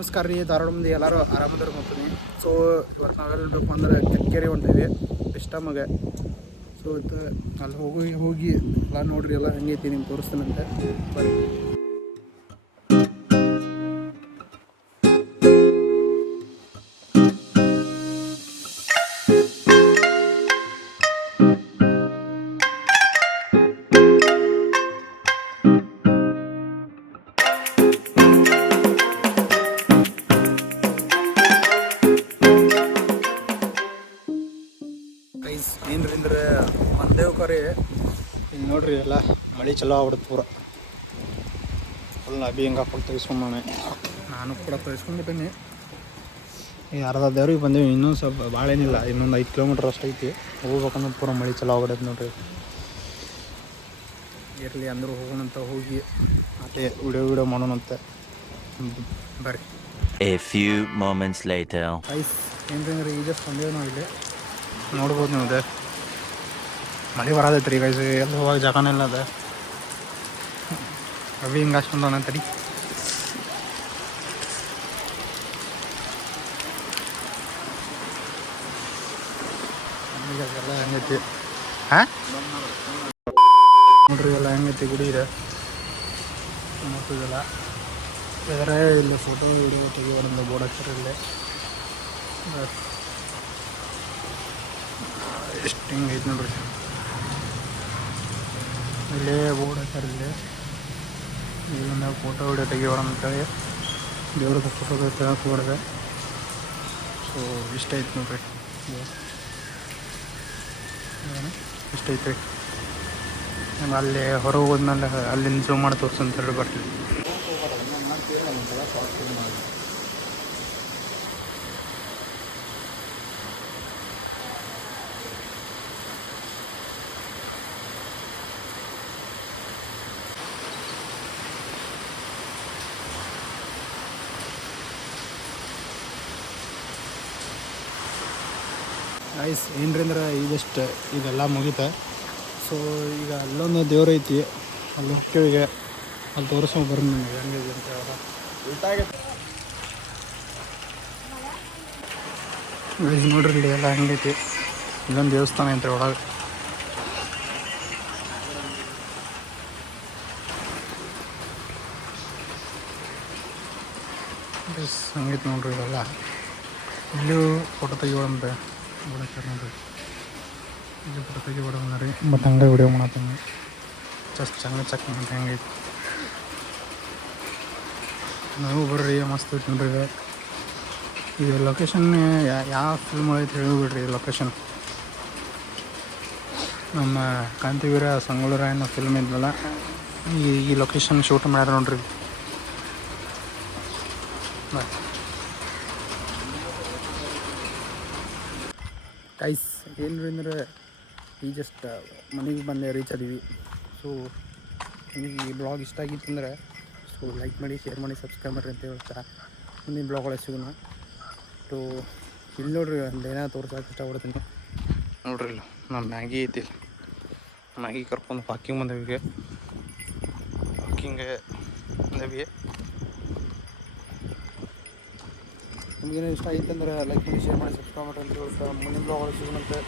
ನಮಸ್ಕಾರ ರೀ, ಧಾರವಾಡ ಮಂದಿ ಎಲ್ಲರೂ ಆರಾಮದಾರ ಮಾಡ್ತೀನಿ. ಸೊ ಇವತ್ತು ನಾವೆಲ್ಲಬೇಕು ಅಂದ್ರೆ ಕೆಕ್ಕೇರಿ ಹೊಂಟೀವಿ ಇಷ್ಟಮಗೆ. ಸೊ ಇದು ಅಲ್ಲಿ ಹೋಗಿ ಎಲ್ಲ ನೋಡ್ರಿ, ಎಲ್ಲ ಹೆಂಗೈತಿ ನಿಮ್ಗೆ ತೋರಿಸ್ತೀನಂತೆ ಬರ್ರಿ. ಏನ್ರಿ ಅಂದ್ರೆ ಮಂದೇವ್ ಕರೆ ಇಲ್ಲಿ ನೋಡ್ರಿ, ಎಲ್ಲ ಮಳೆ ಚಲೋ ಆಗ್ಬಿಡುತ್ತೆ ಪೂರ. ಫುಲ್ ಅಭಿ ಹಿಂಗೆ ಹಾಕೊಂಡು ತೆಗಿಸ್ಕೊಂಬಾನೆ. ನಾನು ಕೂಡ ತೆಗಿಸ್ಕೊಂಡ್ಬಿಟ್ಟೇನೆ. ಈ ಅರ್ಧ ದೇವ್ರಿಗೆ ಬಂದೀವಿ, ಇನ್ನೊಂದು ಸ್ವಲ್ಪ ಭಾಳ ಏನಿಲ್ಲ, ಇನ್ನೊಂದು 5 ಕಿಲೋಮೀಟ್ರ್ ಅಷ್ಟು ಐತಿ. ಹೋಗ್ಬೇಕಂದ್ರೆ ಪೂರ ಮಳೆ ಚಲೋ ಆಗ್ಬಿಡೈತೆ ನೋಡ್ರಿ. ಇರಲಿ ಅಂದರೂ ಹೋಗೋಣಂತ, ಹೋಗಿ ಅಲ್ಲೇ ವಿಡಿಯೋ ಮಾಡೋಣಂತೆ ಬರ್ರಿ. A few moments later. ಏನ್ರಿ ಅಂದ್ರೆ ಈಗ ಬಂದೇವು ನಾವು ಇಲ್ಲಿ. ನೋಡ್ಬೋದು ನೀವು, ಅದೇ ಮಳೆ ಬರೋದೈತೆ ರೀ ಗೈಸ್. ಎಲ್ಲಿ ಹೋಗಾಗ ಜಾಗನೇ ಇಲ್ಲ. ಅದ ರವಿ ಹಿಂಗೆ ಅಷ್ಟೊಂದು ತಡಿ. ಎಲ್ಲ ಹೆಂಗೈತಿ ಹಾಂ ನೋಡ್ರಿ, ಎಲ್ಲ ಹೆಂಗೈತಿ ಗುಡಿ ಇದೆ ಮತ್ತದೆಲ್ಲ. ಬೇರೆ ಇಲ್ಲಿ ಫೋಟೋ ವಿಡಿಯೋ ತೆಗಿಯೋದ್ರಿಂದ ಬೋರ್ಡ್ ಹಾಕ್ತಾರೆ ಇಲ್ಲೇ. ಎಷ್ಟು ಹಿಂಗೆ ಐತೆ ನೋಡ್ರಿ, ಇಲ್ಲೇ ಬೋರ್ಡ್ ಹಾಕ್ತಾರೆ. ಇಲ್ಲಿ ಈಗ ಫೋಟೋ ವಿಡಿಯೋ ತೆಗಿಯೋಣ ಅಂತೇಳಿ ದೇವ್ರದ್ದು ಫೋಟೋ ತೆಗಿಯೋಕೆ ಹೊಡೆದೆ. ಸೊ ಇಷ್ಟ ಐತೆ ನೋಡ್ರಿ, ಇಷ್ಟ ಐತೆ. ಅಲ್ಲಿ ಹೊರಗೆ ಹೋದ್ಮೇಲೆ ಅಲ್ಲಿಂದ ಝೂಮ್ ಮಾಡಿ ತೋರಿಸಂತ ಹೇಳಿ ಬರ್ತೀವಿ. ಗೈಸ್ ಏನ್ರಿ ಅಂದ್ರೆ ಈಗಷ್ಟು ಇದೆಲ್ಲ ಮುಗಿತ. ಸೊ ಈಗ ಅಲ್ಲೊಂದು ದೇವ್ರು ಐತಿ, ಅಲ್ಲಿ ಹೋಗ್ತೀವಿ. ಈಗ ಅಲ್ಲಿ ತೋರಿಸ್ಕೊಂಡು ಬರ್ರಿ ನನಗೆ ಹೆಂಗಿದೆ ಅಂತ ಹೇಳ. ಗೈಸ್ ನೋಡ್ರಿ, ಇಲ್ಲಿ ಎಲ್ಲ ಹೆಂಗೈತಿ. ಇಲ್ಲೊಂದು ದೇವಸ್ಥಾನ ಐತ್ರಿ ಒಳಗೆ. ಗೈಸ್ ಹಂಗೈತಿ ನೋಡ್ರಿ ಇದೆಲ್ಲ. ಇಲ್ಲೂ ಫೋಟೋ ತೆಗಿಯೋಣಂತೆ ಬಿಡಕ್ಕೆ ನೋಡ್ರಿ. ಇಲ್ಲಿ ಫೋಟೋ ತೆಗಿಬೋಣ ರೀ, ಬಟ್ ಹಂಗೆ ವಿಡಿಯೋ ಮಾಡತ್ತೀನಿ. ಜಸ್ಟ್ ಚೆನ್ನಾಗಿ ಚೆಕ್ ಮಾಡಿ ಹೆಂಗೈತಿ. ನಾವು ಬರ್ರಿ, ಮಸ್ತ್ ಐತಿ ನೋಡ್ರಿ. ಇದು ಲೊಕೇಶನ್ ಯಾವ ಫಿಲ್ಮ್ ಐತೆ ಹೇಳಿಬಿಡ್ರಿ. ಲೊಕೇಶನ್ ನಮ್ಮ ಕಾಂತಿವೀರ ಸಂಗೊಳ್ಳಿ ಫಿಲ್ಮ್ ಇದ್ವಲ್ಲ, ಈ ಲೊಕೇಶನ್ ಶೂಟ್ ಮಾಡ್ಯಾರ ನೋಡ್ರಿ. ಗೈಸ್ ಏನ್ರಿ ಅಂದ್ರೆ ಈ ಜಸ್ಟ್ ಮನೆಗೆ ಬಂದೆ, ರೀಚ್ ಅದೀವಿ. ಸೊ ನಿಮಗೆ ಈ ಬ್ಲಾಗ್ ಇಷ್ಟ ಆಗಿತ್ತು ಅಂದರೆ ಸೊ ಲೈಕ್ ಮಾಡಿ, ಶೇರ್ ಮಾಡಿ, ಸಬ್ಸ್ಕ್ರೈಬ್ ಮಾಡಿರಿ ಅಂತ ಹೇಳ್ತಾ ಮುಂದಿನ ಬ್ಲಾಗ್ ಒಳಗೆ ಸಿಗೋಣ. ಸೊ ಇಲ್ಲಿ ನೋಡ್ರಿ, ಒಂದು ಏನೋ ತೋರ್ಸೋಕೆ ಇಷ್ಟಪಡ್ತೀನಿ ನೋಡ್ರಿ. ಇಲ್ಲ ನಮ್ಮ ಮ್ಯಾಗಿ ಐತಿ, ಮ್ಯಾಗಿ ಕರ್ಕೊಂಡು ವಾಕಿಂಗ್ ಬಂದವಿಗೆ. ವಾಕಿಂಗ್ ಬಂದವಿ. ನಿಮಗೇನೋ ಇಷ್ಟ ಆಯ್ತು ಅಂದ್ರೆ ಲೈಕ್ ಮಾಡಿ, ಶೇರ್ ಮಾಡಿ, ಸಬ್ಸ್ಕ್ರೈಬ್ ಮಾಡಿ ಅಂತ ಹೇಳ್ತಾ ಮುಂದಿನ ಬ್ಲಾಗ್ ಒಳಗೆ ಸಿಗೋಣಂತೆ.